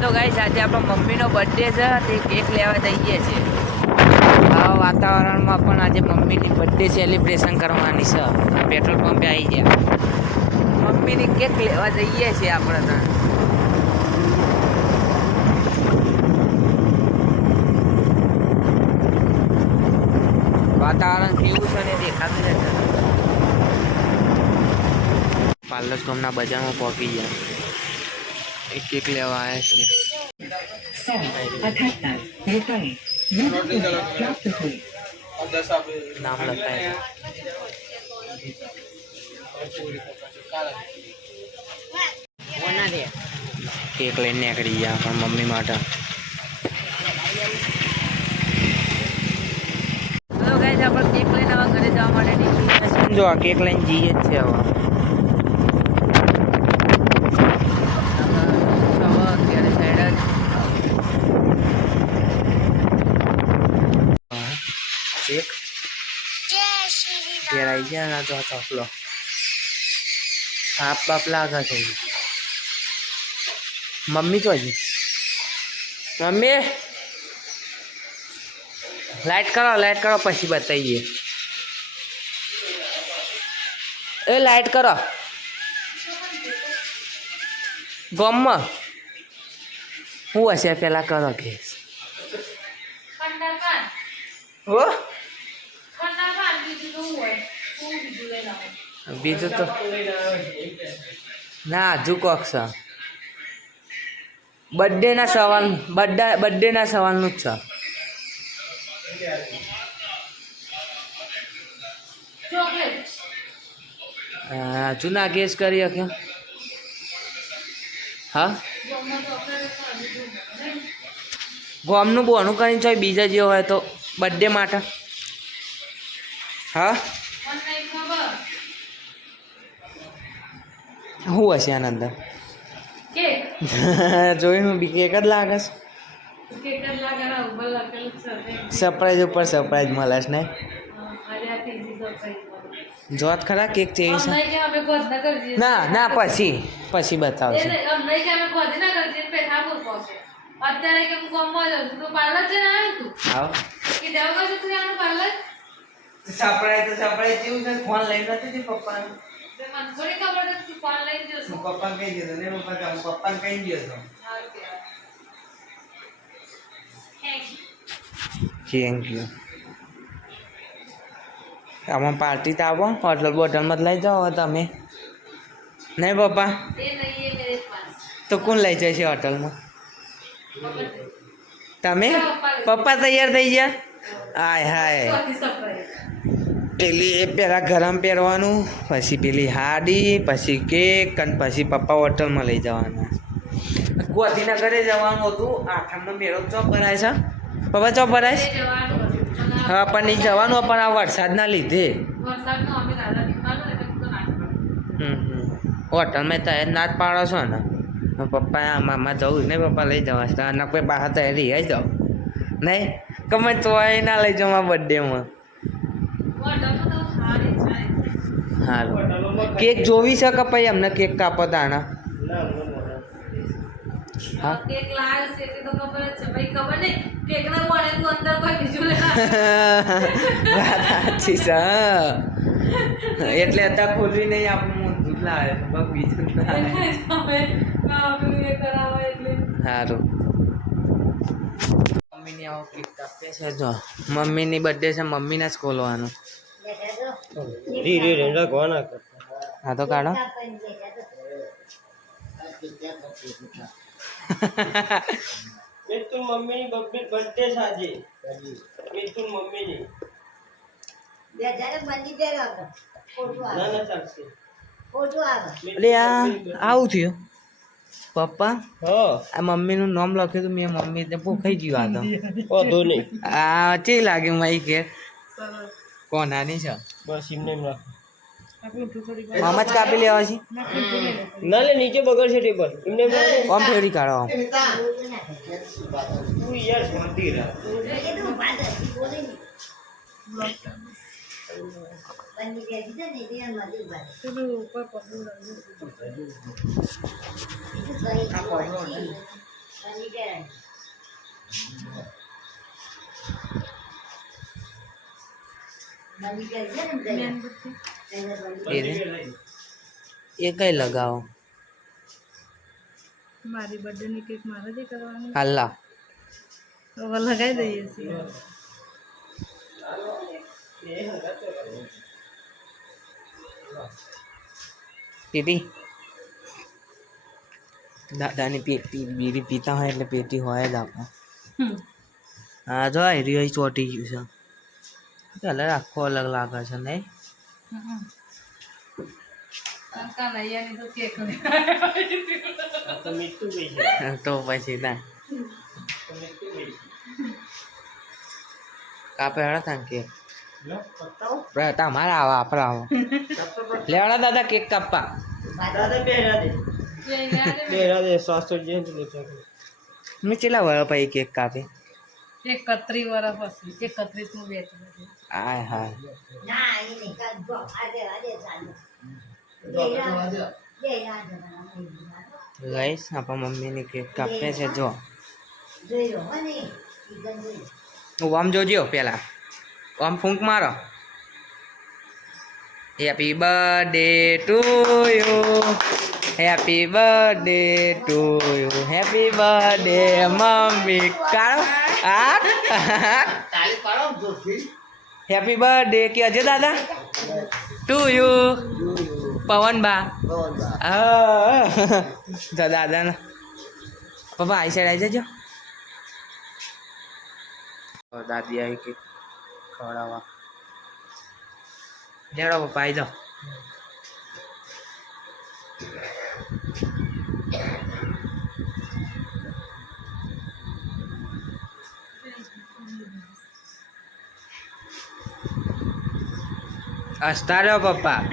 તો ગાઈસ આજે આપણા મમ્મીનો બર્થડે છે, તે કેક લેવા જઈએ છીએ. આવા વાતાવરણમાં પણ આજે મમ્મીની બર્થડે સેલિબ્રેશન કરવાની છે. પેટ્રોલ પંપે આવી ગયા. મમ્મીની કેક લેવા જઈએ છીએ આપણે ત્યાં વાતાવરણ કેવું છે ને દેખાતું છે પાર્લર ગામના બજારમાં પહોંચી ગયા. એક એક લેવા આવ્યા છીએ નામ લખાય કેક લઈને નીકળી ગયા પણ મમ્મી માટે જો ગાઈસ આપણે કેક લઈને હવે ઘરે જવા માટે નીકળી સમજો આ કેક લઈને જઈએ જ છે હવે અત્યારે સાઈડ જ કેક ઘેર આવી ગયા ના તો આ સાપ બાપ લાગે છે. મમ્મી તો હજી. મમ્મી! લાઈટ કરો લાઈટ કરો પછી બતાવીએ. એ લાઈટ કરો. ગમમાં. હું હશે પેલા કરો કે? હો? બીજું તો ના હજુ કોક છે બર્થડેના સવાલ બર્થડે બર્થડેના સવાલનું જ છે. હજુ ના ગેસ કરી કેમ હા? ગોમનું બોનું કરીને છો બીજા જે હોય તો બર્થડે માટે. હા? શું હશે આના અંદર? હું બી કેક જ લાગે સરપ્રાઈઝ ઉપર સરપ્રાઈઝ મળે છે ને? જોત ખરા કેક છે ના ના પછી. પછી બતાવશે અત્યારે કે હું જાઉં છું તો પાર્લર જઈને આવ્યું તું? આવો કે દેવા બાજુ તું આનું પાર્લર? સરપ્રાઈઝ તો સરપ્રાઈઝ જેવું છે ફોન લઈને નથી પપ્પાને. મને થોડી ખબર నువ్వు ఆన్లైన్ చేసావు నువ్వు పప్పంకై చేసావు నేను పప్పం పప్పంకై చేసావు થેન્ક યુ આમાં પાર્ટી તો આવો હોટલ બોટલમાં લઈ જાઓ તમે નહીં પપ્પા તો કોણ લઈ જશે હોટલમાં તમે પપ્પા તૈયાર થઈ ગયા હાય હાય પેલી એ પહેલાં ગરમ પહેરવાનું પછી પેલી હાડી પછી કેક અને પછી પપ્પા હોટલમાં લઈ જવાના. ગોધીના ઘરે જવાનું હતું. આઠમનો મેળો ચોપ ભરાય છે. પપ્પા ચોપ ભરાય છે? હા પણ નહીં જવાનું પણ આ વરસાદના લીધે. હોટલમાં તૈયાર ના જ પાડો છો ને? પપ્પા મામા જવું ને પપ્પા લઈ જવા? છે અને કોઈ બહાર તૈયારી આવી જાઓ. નહીં? કમે તો એ ના લઈ જાઓ મારા બર્થડેમાં હોટલમાં તો સારી જાય. હારું કેક જોવી છે કપાઈ? અમને કેક કાપો તાણા હા. એટલે અત્યારે ખોલવી નહીં આપણું દૂધ લાવે બસ બીજું સારું મમ્મીની આવો ગિફ્ટ આપે છે જો મમ્મીની બર્થડે છે મમ્મીને જ ખોલવાનું ધીરે ધીરે રાખવાના હા તો કાઢો. મિતુલ મમ્મીની બર્થડે છે આજે. મિતુલ મમ્મીની. ના ના ચાલશે. અરે આ આવું થયું. પપ્પા આ આ મમ્મીનું નામ લખ્યું હતું મેં મમ્મી ને ભૂખાઈ ગયું આ તો. વાંધો નહીં આ ચેવી લાગે મારી કેક કોનાની છે? બસ એમને મામા જ કાપી લેવા છે? ના લે નીચે બગડશે ટેબલ. એમને એમ કોમ ફેરી કાઢો ઓમ તું યાર શાંતિ રાખ. એ. કઈ લગાવો? મારી બર્થડે ની કેક મારે જ કરવાની. હાલા. હવે લગાવી દઈએ છીએ. પેટી દાદાની પેટી બીડી પીતા હોય એટલે પેટી હોય જ આપણે હા જો એરિયો ચોટી ગયું છે કલર આખો અલગ લાગે છે નહીં. તો પછી ના કાપે હળા થાય કેક પતાવો. તમારે આવો આપડે આવો. લેવાડા દાદા કેક કાપવા. દાદા પહેરા દે પહેરા દે સ્વાસ્થ્ય જે મેં ચેલા વર પછી કેક કાપી? એકત્રીસ વર્ષ પછી એકત્રીસનું ગઈશ આપણા મમ્મીની કેક કાપે છે જો. આમ જોજો પેલા આમ ફૂંક મારો. Happy birthday to you happy birthday to you happy birthday mummy કાળો? હેપી બર્થડે કે અજય દાદા? ટુ યુ પવનબા હા. દાદા પપ્પા આઈ સાઈડ આવી જજો. દાદી આવી કે ખવડાવવા. લેવડો પપ્પા આવી જાઓ. હસતા રહ્યો પપ્પા.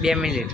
બે મિનિટ.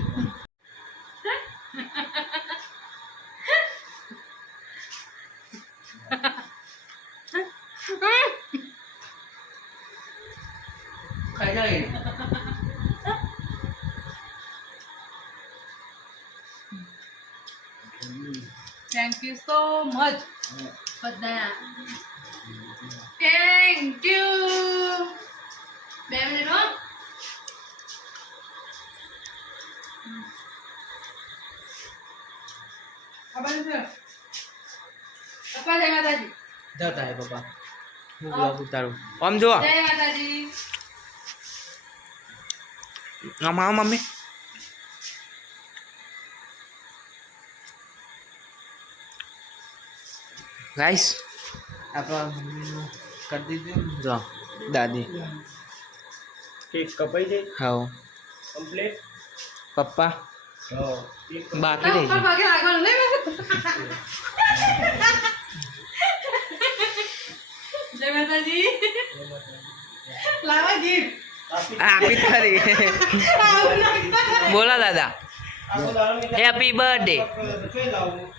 જતા હે પપ્પા. હું બ્લોગ ઉતારું આમ જોવા જય માતાજી. આમ આમ મમ્મી ગાઈસ. આપણા કરી દીધું જો દાદી. કેક કપાઈ જાય? હા કમ્પ્લીટ? પપ્પા. બાકી રહી ગયું ભાગે આગળ નહીં જય માતાજી લાવા ગીફ્ટ આપી ખરી. બોલો દાદા. હેપી બર્થડે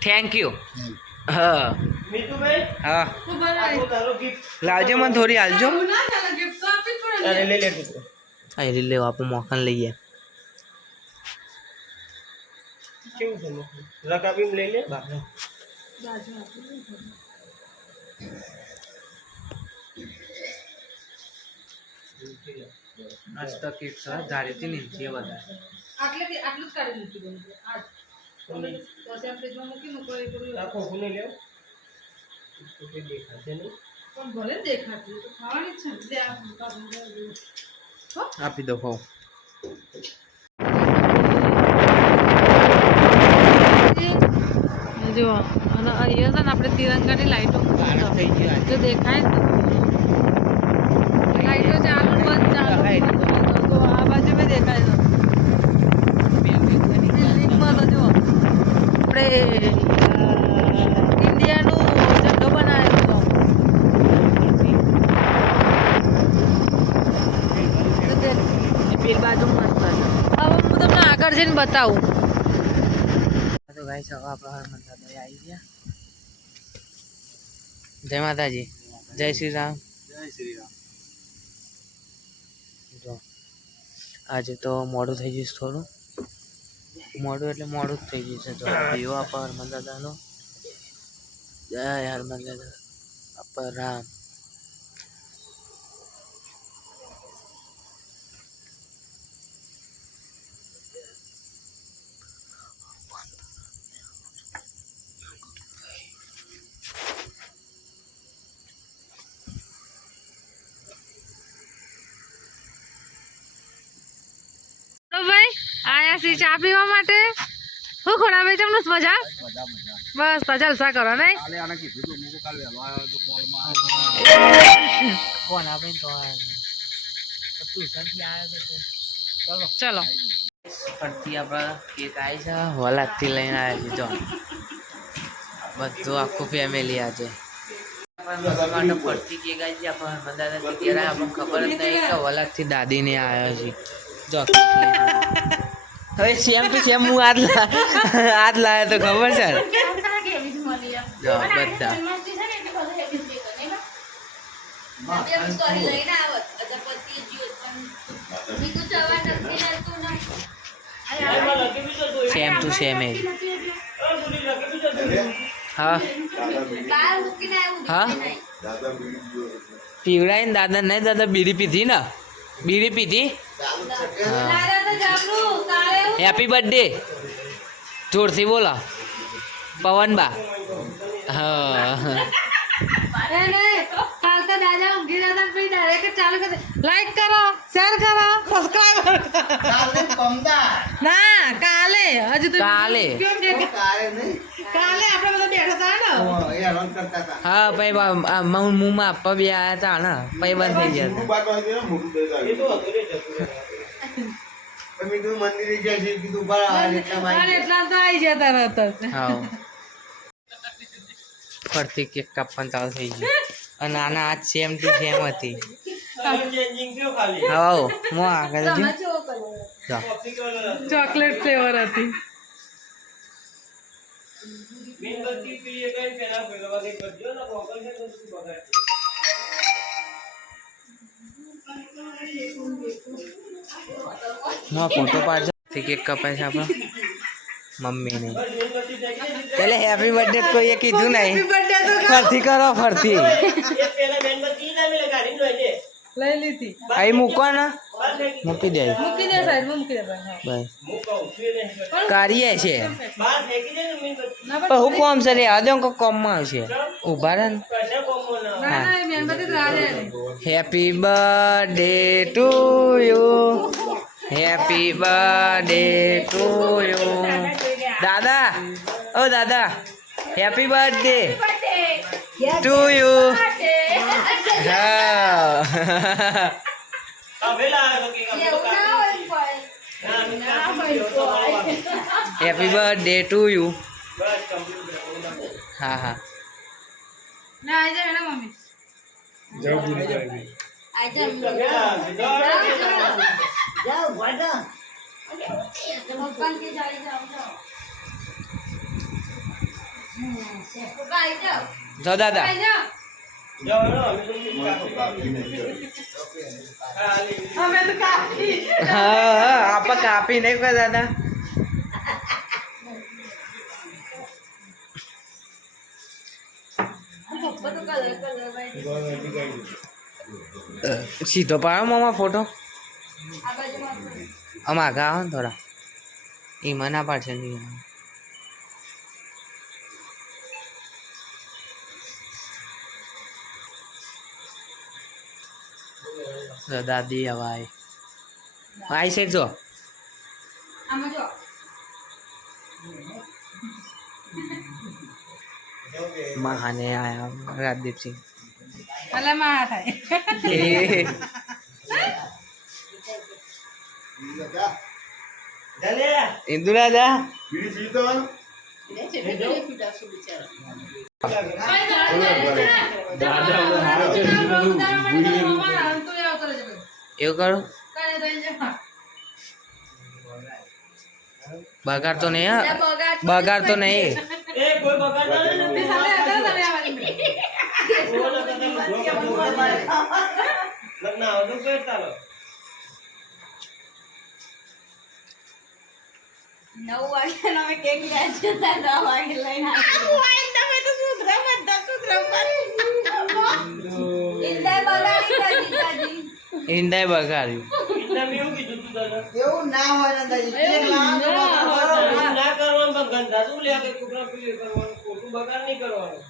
થેન્ક યુ હા. હા. લાવજો મને થોડી હાલજો. અરે ને. લે તું આ રી લેવા આપણે મોખન લઈએ કેવું છે? રકાબીમ લઈ લે? બાજુ નાસ્તો કેક સર જાડીથી નીચે વધારે. આટલેથી આટલું જ કાઢી મૂકી દઉં છું. આ મૂકી મૂકો એ બધું આખો ખૂને લેવ. દેખાશે નહીં. પણ ભલે દેખાતું તો ખાવાની છે ને. આ? આપી દો હો જો અને અહીંયા છે ને આપણે તિરંગાની લાઈટો થઈ ગયું જો દેખાય ને લાઈટો ચાલુ બાજુ બી દેખાય છે બિલ્ડિંગમાં તો જુઓ. આપણે ઇન્ડિયાનું ઝંડો બનાવ્યો હતો. તો તે પેલી બાજુ મસ્ત હવે હું તમને આગળ જઈને બતાવું. તો ગાઈસ હવે આપણા હનુમાન દાદા આવી ગયા. જય માતાજી. જય શ્રી રામ. જય શ્રી રામ જો આજે તો મોડું થઈ જઈશ થોડું. મોડું એટલે મોડું જ થઈ ગયું છે તો. દીવો આપો હરમન દાદાનો જય હરમન દાદા અપર રામ તો ભાઈ સી ચા પીવા માટે? હું ખોડાવે તમને મજા? બસ તો જલસા કરો ટ્યુશનથી ચલો. ફરતી આપણા કેક આવી છે વલાદથી લઈને આવ્યા છે જો. બધું આખું ફેમિલી આજે માટે ફરતી કેક આવી છે આપણે આપણને ખબર જ નહીં કે વલાદથી દાદીને આવ્યો છે. જો. હવે સેમ ટુ સેમ હું આજ લા આજ લાવ્યો તો ખબર છે ને? જો બધા. એમાં લખી બીજો તો સેમ ટુ સેમ એ એ ગુડી લખી બીજો તો હા. હા? પીવડાય ને દાદા નહીં દાદા બીડી પીધી ને? બીડી પીધી હેપી બર્થડે જોરથી બોલો પવનબા હા લાઈક કરો શેર કરો સબસ્ક્રાઇબ ના કાલે હજુ તો કાલે. કેમ છે કે- કાલે આપણે બધા બેઠા હતા ને હા ભાઈ આ હું મુંમાં આવ્યા હતા ને પછી બંધ થઈ ગયા હતા. એ તો હતું રે જતું અને એટલા તો આવી જતા તરત હા. ફરતી કેક કાપવાનું ચાલુ થઈ ગયું. અને આના આ સેમ ટુ સેમ હતી. હા હું આગળ ચોકલેટ ફ્લેવર હતી. મીણબત્તી પીએ કઈ પેલા પેલા વાગે કરજો ને કોકલ છે તો શું બગાડશે હું ફોટો પાડજો તે કેક કપાય છે આપણા મમ્મી નહીં એટલે હેપી બર્થડે કોઈએ કીધું નહીં ફરતી કરો ફરતી એ પેલા મીણબત્તી ના મિલે ગાડી નો એટલે લઈ લીધી અહીં મૂકો ને બાર ફેંકી મૂકી દે મૂકી દે સાઈડ મૂકી દે ભાઈ હા. બસ હું કહું છું એ નહીં કરીએ છે બાર ફેંકી દે ને મીણબત્તી ના પણ હું કોમ છે રે આદે કોમમાં આવશે ઊભા રહે. Happy birthday to you happy birthday to you દાદા ઓ દાદા હેપી બર્થડે ટુ યુ હા હવે લાવ્યો ટુ અમે તો હા ના આજે કાઢી મમ્મી તો બરોબર. હેપી આજે ટુ યુ બસ કમ્પ્લીટ હા હા ના આવી જાય ને મમ્મી જો દાદા. અમે તો કાપી હા હા આપણે કાપી નહીં દાદા. સીધો પાડો મામા ફોટો. આમાં આગા આવો થોડા. એમાં ના પાડશે નહીં દાદી હવાય આઈ. જો આમાં જો. મહાને આયા રાજદીપસિંહ અલે માં થાય એ ઇન્દુ રાજા એવું કરું બગાડ તો નહીં હા બગાડ તો નહીં એ કોઈ નવ વાગે અમે કેક લે જતા દસ વાગે લઈને આવી તમે તો સુધરા બધા સુધરા ઇન્દાય બગાડી કાઢી કાઢી બગાડ્યું. એટલે મેં એવું કીધું તું દાદા. એવું ના હોય નંદાજી ના કરવાનું પણ ગંધા શું લે કે કરવાનું? ખોટું બગાડ નહીં કરવાનું.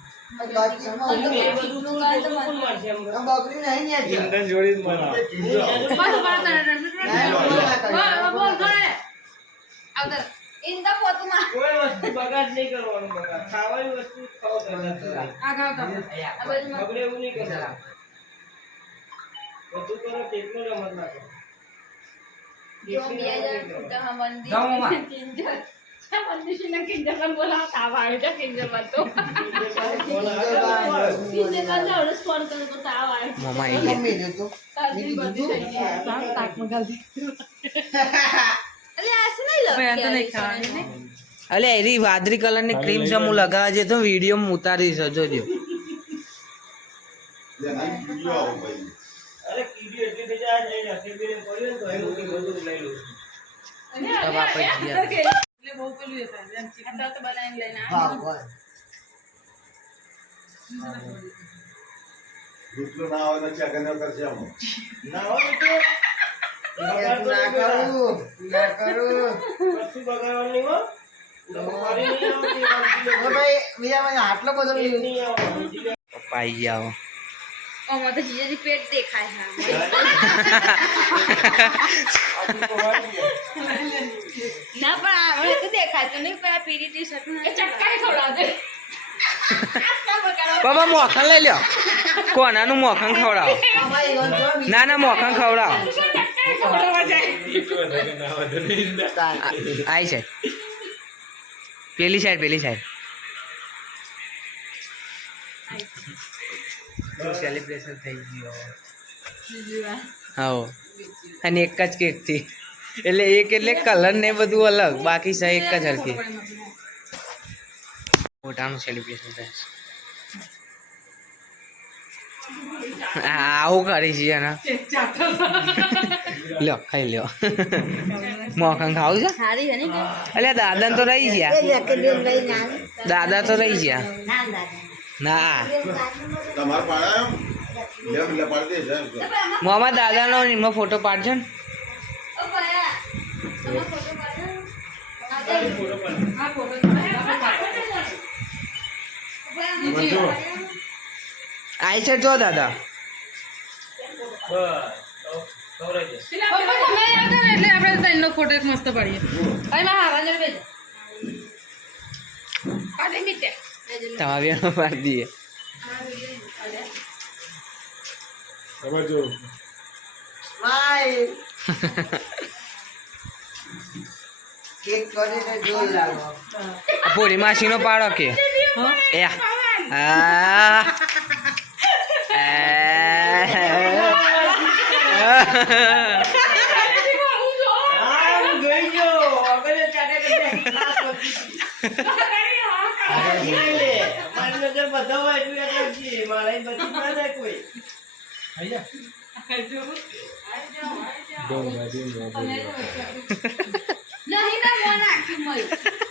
ખાવાની વસ્તુ ખાઓ પહેલા. આ ગાવ તમે અલે એરી વાદળી કલરની ક્રીમ છે હું લગાવવા છે તો વીડિયો ઉતારીશ જોજો કીડી એટલી બધી આ જઈને હથેળી પડ્યું તો એનું કંઈ બધું લઈ લઉં તવા પછી એટલે બહુ પેલું એ થાય એમ ચીકણ. તો બનાવીને લઈને હા, આવ્યો. બોલ. ના હોય તો ચેક કરશે આમ. ના હોય તો ના કરું. ના કરું. કશું બગાડવાનું નહીં હો ફરી નહીં આવતી, વાંચી હવે ભાઈ, બીજા લે. પપ્પા આવી આમાં તો જીજાજી પેટ દેખાય ના પણ આ હવે તો દેખાતું નહીં પણ આ પીરી ટી શર્ટ ચટકાઈ ખવડાવજે બાબા મોખણ લઈ લ્યો કોનાનું મોખણ ખવડાવો ના ના મોખણ ખવડાવો આઈ છે પેલી સાઈડ પેલી સેલિબ્રેશન થઈ ગયું. હા અને એક જ કેકથી. એટલે એક એટલે કલર ને બધું અલગ બાકી છે એક જ હરખી પોતાનું સેલિબ્રેશન થાય છે. આવું કરી છે એના. લ્યો ખાઈ લ્યો. મોખણ ખાવું છે? અલ્યા દાદા તો રહી ગયા. દાદા તો રહી ગયા. ના, દાદા. ના તમારે પાડાયો? લે, લે, પાડી દે, લે. મોમાં દાદાનો એમાં ફોટો પાડજો ને આઈ છે જો દાદા એટલે આપણે ત્રણનો ફોટો એક મસ્ત પાડીએ હારા નીચે તમારી પાડી દઈએ. પૂરી માસીનો પાડો કે એ આ. આ. આ, હું ગઈ ગયો. આપણે ચાટે કરતે ક્લાસ વધી. આ લઈ લે. બધા એટલું યાદ રાખજે. મારા અહીં બચી ના જાય કોઈ. નહીં ના મોન આખી મળી